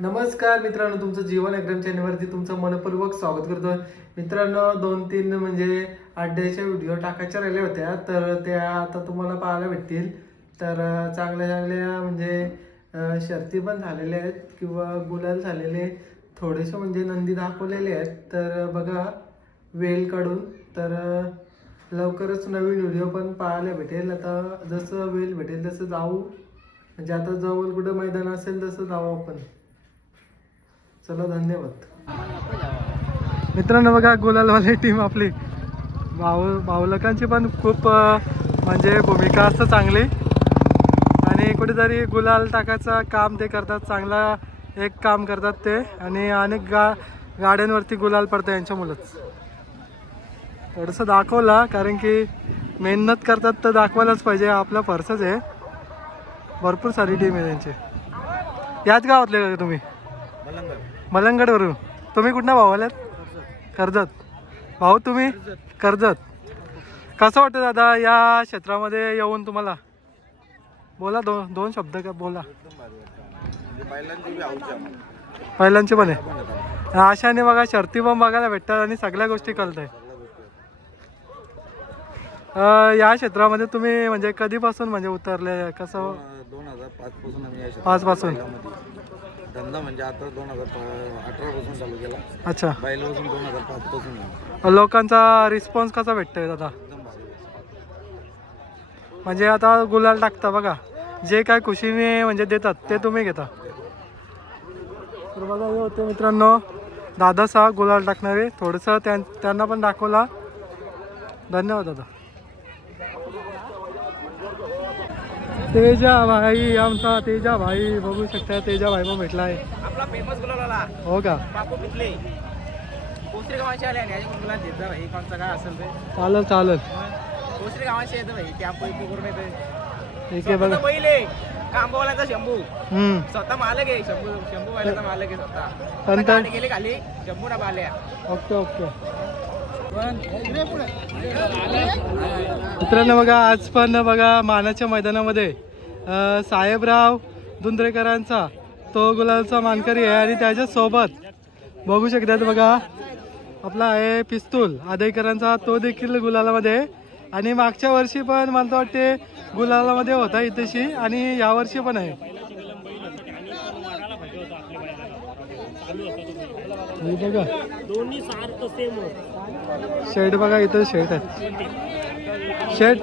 नमस्कार मित्रांनो तुमचं जीवन अग्रम चॅनलवरती तुमचं मनपूर्वक स्वागत करतो मित्रांनो दोन तीन म्हणजे अड्ड्याच्या व्हिडिओ टाकायच्या राहिल्या होत्या तर त्या आता तुम्हाला पाहायला भेटतील. तर चांगल्या चांगल्या म्हणजे शर्ती पण झालेल्या आहेत किंवा गुलाल झालेले थोडेसे म्हणजे नंदी दाखवलेले आहेत. तर बघा वेल काढून. तर लवकरच नवीन व्हिडिओ पण पाहायला भेटेल. आता जसं वेल भेटेल तसं जाऊ. म्हणजे आता जवळ कुठं मैदान असेल तसं जाऊ आपण. चला धन्यवाद. मित्रांनो बघा गुलालवाली टीम आपली. भाऊ भाऊलकांची पण खूप म्हणजे भूमिका असतं चांगली. आणि कुठेतरी गुलाल टाकायचं काम ते करतात चांगला एक काम करतात ते. आणि अनेक गा गाड्यांवरती गुलाल पडतं यांच्यामुळंच. थोडंसं दाखवला कारण की मेहनत करतात तर दाखवायलाच पाहिजे आपला फर्सच आहे. भरपूर सारी टीम आहे त्यांची. याच गावातले का तुम्ही? मलंगडवरून. तुम्ही कुठनं भाऊ आल्यात कर्जत. भाऊ तुम्ही? कर्जत. कसं वाटतं दादा या क्षेत्रामध्ये येऊन तुम्हाला? बोला दोन दोन शब्द का? बोला. पहिल्यांचे पण आहे. अशाने बघा शर्ती पण बघायला भेटतात आणि सगळ्या गोष्टी कळत आहे या क्षेत्रामध्ये तुम्ही म्हणजे कधीपासून म्हणजे उतरले? कसं? दोन हजार पाच पासून पासून. धंदा म्हणजे आता दोन हजार अठरा पासून चालू केला. अच्छा. बैलापासून दोन हजार पाच पासून. लोकांचा रिस्पॉन्स कसा भेटतोय दादा? एकदम भारी म्हणजे आता गुलाल टाकता बघा. जे काय खुशीने म्हणजे देतात ते तुम्ही घेता. तर बघा हे होते मित्रांनो. दादा सहा गुलाल टाकणारे. थोडंसं त्यां त्यांना पण दाखवला. धन्यवाद दादा. तेजा भाई आमचा तेजा भाई बघू शकता तेजा भाई पण भेटला आहे आपला फेमस गुलाला हो का? बापू पिकले कोसरी गावाचे आले आणि देत भाई कोणचा काय असेल ते. चालेल चालेल. कोसरी गावाचे येतं भाई इपू करून येते ठीक आहे बघा. पहिले कांबवाल्याचा शंभू. स्वतः मालक आहे शंभू शंभू वाल्याचा मालक आहे स्वतः. गेली खाली शंभू डबा आल्या ओके ओके. मित्रांनो बघा आज पण बघा मानाच्या मैदानामध्ये साहेबराव धुंद्रेकरांचा तो गुलालचा मानकरी आहे आणि त्याच्यासोबत बघू शकतात बघा आपला आहे पिस्तूल आदेकरांचा तो देखील गुलालामध्ये आणि मागच्या वर्षी पण मला तर वाटते गुलालामध्ये होता इथेशी आणि यावर्षी पण आहे. बघा. शेट बघा इथं शेट आहे. शेट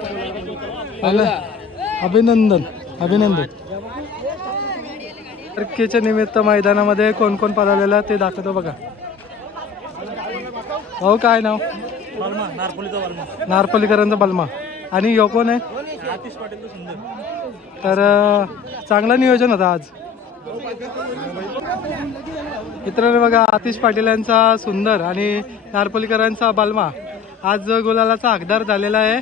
अभिनंदन. अभिनंदन. टर्कीच्या निमित्त मैदानामध्ये कोण कोण पळालेला ते दाखवतो बघा. हो काय नाव? नारपलीकरांचा बलमा. आणि यो कोण आहे? तर चांगलं नियोजन होतं आज. मित्रांनो बघा आतिश पाटील यांचा सुंदर आणि नारपोलीकरांचा बालमा. आज गुलालाचा हकदार झालेला आहे.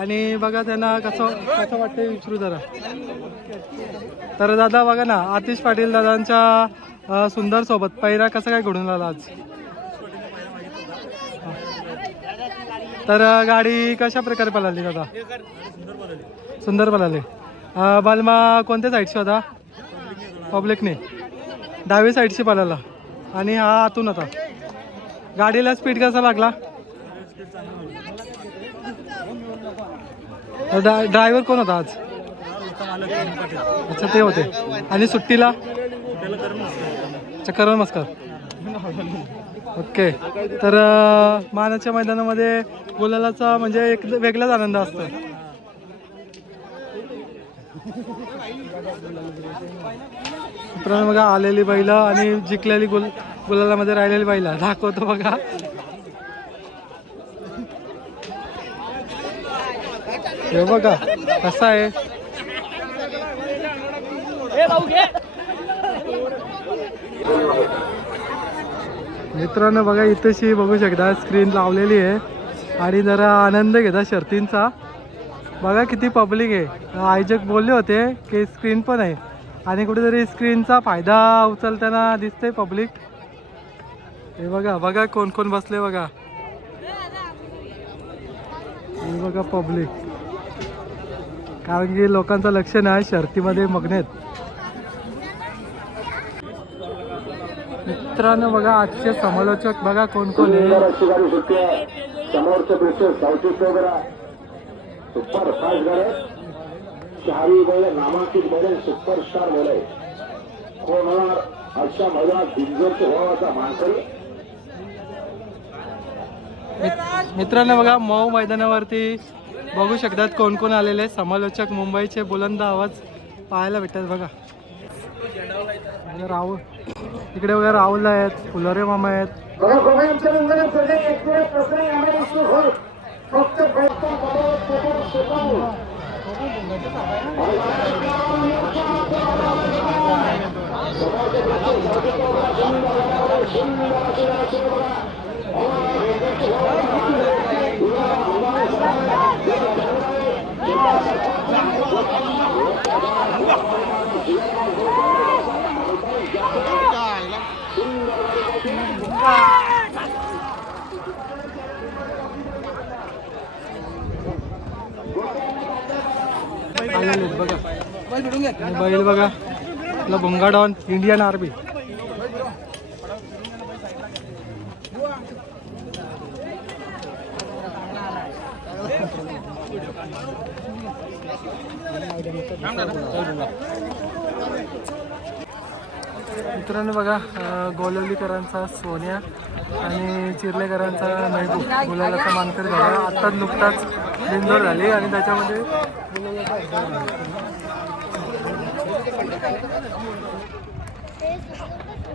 आणि बघा त्यांना कसं कसं वाटतं विचारू जरा. तर दादा बघा ना आतिश पाटील दादांच्या सुंदर सोबत पैरा कसा काय घडून आला आज? तर गाडी कशा प्रकारे पळाली दादा? सुंदर पळाली. बालमा कोणत्या साईडची होता? पब्लिकने. डावी साईडशी पळाला. आणि हा आतून होता. गाडीला स्पीड कसा लागला? ड्रायव्हर कोण होता आज? अच्छा ते होते. आणि सुट्टीला? अच्छा करण नमस्कार ओके. तर मानाच्या मैदानामध्ये गुलालाचा म्हणजे एक वेगळाच आनंद असतो. बघा आलेली बैला आणि जिंकलेली गुल गुलालामध्ये राहिलेली बैला. दाखवतो बघा. हे बघा कसा आहे? मित्रांनो बघा इथेशी बघू शकता स्क्रीन लावलेली आहे. आणि जरा आनंद घेता शर्तींचा. बघा किती पब्लिक आहे. आयोजक बोलले होते की स्क्रीन पण आहे. आणि कुठेतरी स्क्रीनचा फायदा उचलताना दिसतंय पब्लिक हे बघा बघा कोण कोण बसले बघा. हे बघा पब्लिक कारण की लोकांचं लक्ष नाही शर्तीमध्ये मग्न आहेत. मित्रांनो बघा आजचे समालोचक बघा कोण कोण आहे. होणार अशा मैदानात मानकरी मित्रांनो बघा मऊ मैदानावरती बघू शकतात कोण कोण आलेले. समालोचक मुंबईचे बुलंद आवाज पाहायला भेटतात बघा. राहुल. इकडे बघा राहुल आहेत फुलोरे मामा आहेत. फक्त गोव्यांच्या मुंबईला सगळे एकमेव प्रसंग आम्हाला दिसतो होत फक्त फक्त बरोबर बरोबर स्वतःहून. आलेले आहेत बघा आणि बैल बघा. आपला भोंगाडॉन इंडियन आर्मी मित्रांनो बघा गोलवलीकरांचा सोन्या आणि चिरलेकरांचा महबूब. गुलालाचा मानकर झाला आत्ताच नुकताच बिंदोर झाली आणि त्याच्यामध्ये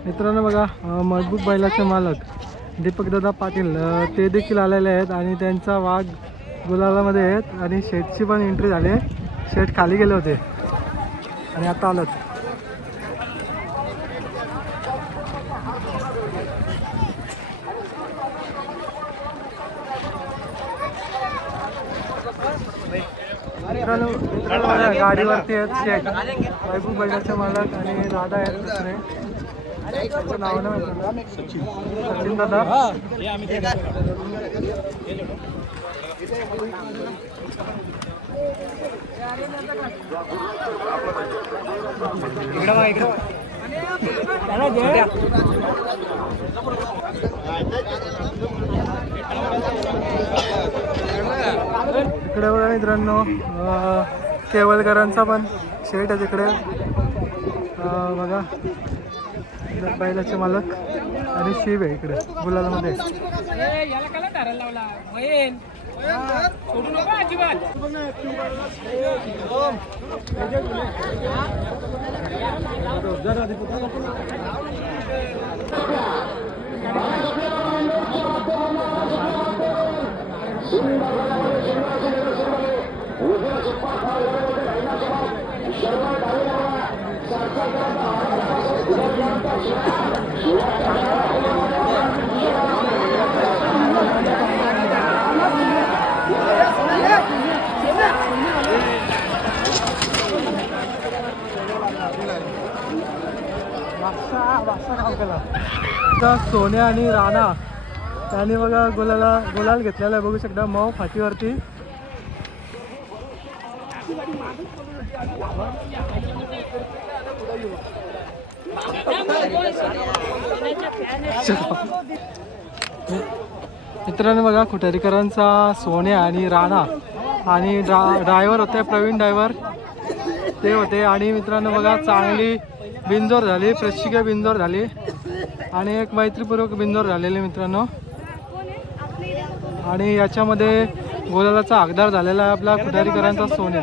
मित्रांनो बघा मजबूत बैलाचे मालक दीपकदादा पाटील ते देखील आलेले आहेत आणि त्यांचा वाघ गुलालामध्ये आहेत आणि शेटची पण एंट्री झाली आहे. खाली गेले होते. आणि आता आलं मित्रांनो मित्रांनो बघा, गाडीवरती आहेत शेख वैभू बैलाचे मालक आणि दादा आहेत दुसरे. त्यांचं नाव नाही माहिती सचिन दादा. इकडे बघा मित्रांनो केवलकरांचा पण शेट आहे तिकडे. अं, बघा. बैलाचे मालक आणि शिव आहे इकडे गुलालामध्ये. याला काला धरायला लावला मयेन सोन्या आणि राणा त्याने बघा गुलाला गुलाल घेतलेला आहे. बघू शकता मऊ फाटीवरती. मित्रांनो बघा खुटारीकरांचा सोन्या आणि राणा आणि ड्रा ड्रायव्हर होते प्रवीण ड्रायव्हर. ते होते आणि मित्रांनो बघा चांगली बिंजोर झाली प्रशिका बिंजोर झाली आणि एक मैत्रीपूर्वक बिंजोर झालेली मित्रांनो. आणि याच्यामध्ये गोलालाचा आगदार झालेला आहे आपला खुटारीकरांचा सोन्या.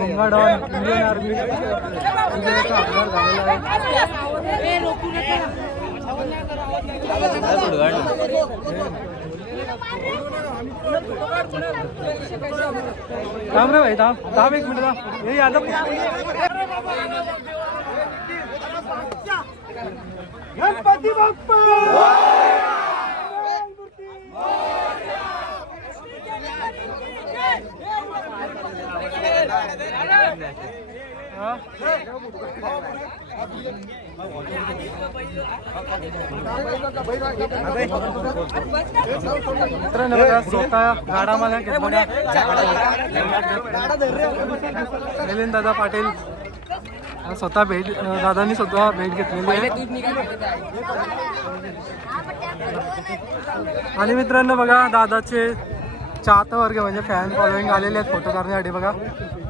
गंगाडॉन इंडियन आर्मी थांब रे भाई थांब थांब एक मिनिट हे गणपती बाप्पा मित्रांनो बघा, स्वतः गाडा मला मिलिंद दादा पाटील. स्वतः भेट दादानी दादांनी स्वतः भेट घेतलेली आहे. आणि मित्रांनो बघा दादाचे चाहता वर्ग म्हणजे फॅन फॉलोईंग आलेले आहेत फोटो काढण्यासाठी बघा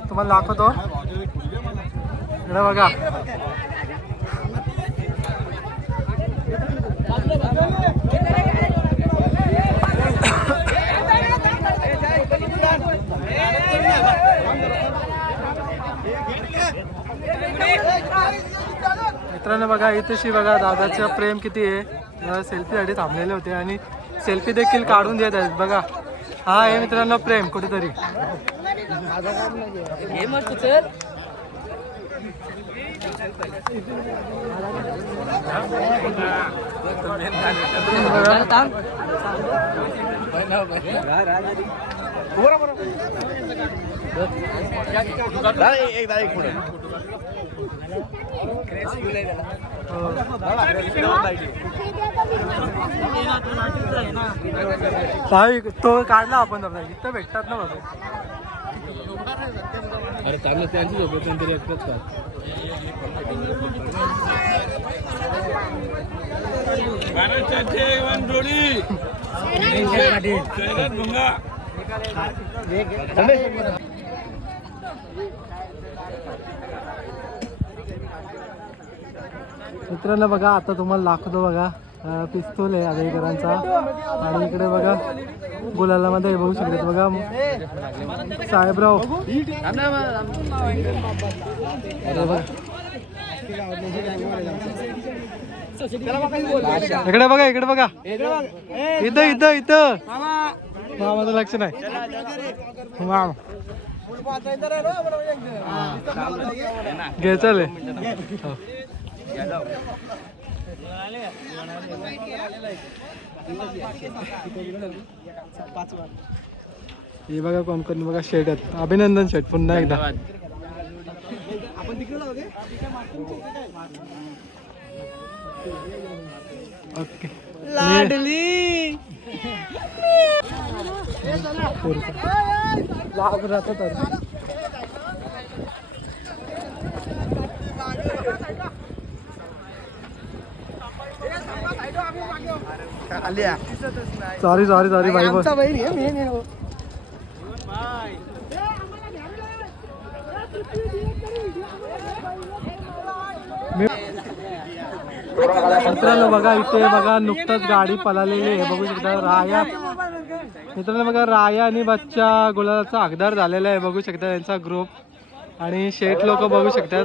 तुम्हाला दाखवतो. बघा. मित्रांनो बघा इथेशी बघा दादाचं प्रेम किती आहे. सेल्फीसाठी थांबलेले होते आणि सेल्फी देखील काढून देत आहेत. बघा. हा आहे मित्रांनो प्रेम कुठेतरी. बघा. तो काढला आपण इथं भेटतात ना बघा अरे चांगलं त्यांची झोपेत तरी एकटंच का? मित्रांनो बघा आता तुम्हाला दाखवतो बघा. पिस्तूल आहे आगळीकरांचा. आणि इकडे बघा गुलाला मध्ये बघू शकतात बघा. साहेबराव. अरे बघा. इकडे बघा इकडे बघा. इथं इथं इथं. मामाचं लक्ष नाही. मामा. घे चल. हो. हे बघा कोण कोण बघा शेट आहेत अभिनंदन शेट पुन्हा एकदा ओके लाडली राहतो सॉरी सॉरी सॉरी बाई बोल मित्रांनो बघा इथे बघा नुकतंच गाडी पळालेली आहे. बघू शकता राया. मित्रांनो बघा राया आणि बच्चा गुलाबाचा हकदार झालेला आहे. बघू शकता त्यांचा ग्रुप आणि शेठ लोक बघू शकतात.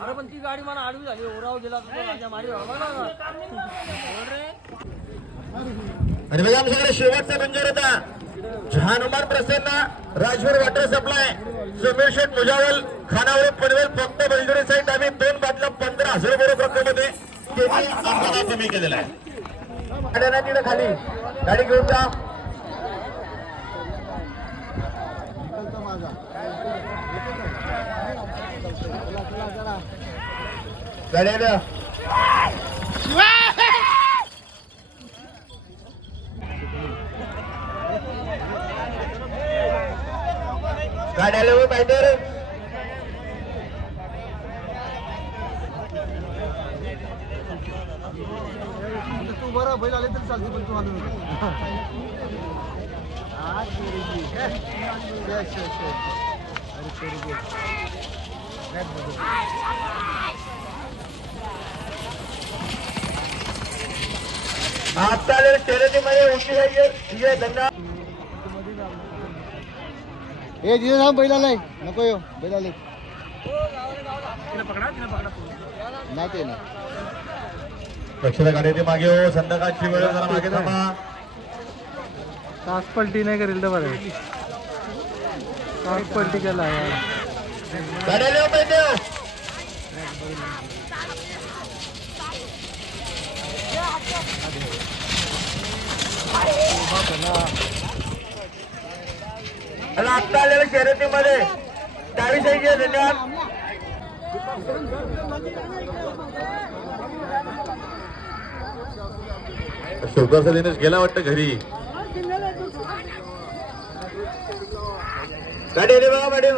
अरे पण ती गाडी मला आडवी झाली. ओराव दिला तुझा माझ्या मारी आणि बघा आमच्याकडे शेवटचा बंजर होता. जहानुमान प्रसन्न राजवीर वॉटर सप्लाय सुमीर शेठ मुजावल खानावळे पनवेल फक्त बलदुरी साईड आम्ही दोन बाटल्या पंधरा हजार रुपये रकमेमध्ये त्यांनी आमचा कमी केलेला आहे. गाड्यांना तिकडे खाली. गाडी घेऊन जा गाड्या द्या गाड्याला पाहिजे तू बरं बैल आले तरी. चालते पण तू आलो आता शर्यतीमध्ये उशिरा धंदा ए जिथे थांब बैल आलाय नको येऊ बैल आले तिला पकडा तिला पकडा नाही. ते ना मागे हो संध्याकाळची वेळ जरा मागे थांबा. तास पलटी नाही करेल तर बरं तास पलटी केला गाड्याला पाहिजे आणि आत्ता आलेल्या शर्यतीमध्ये चाळीस ऐंशी धन्यवाद. शिवकासा दिनेश गेला वाटतं घरी. गाडी आली बघा गाडी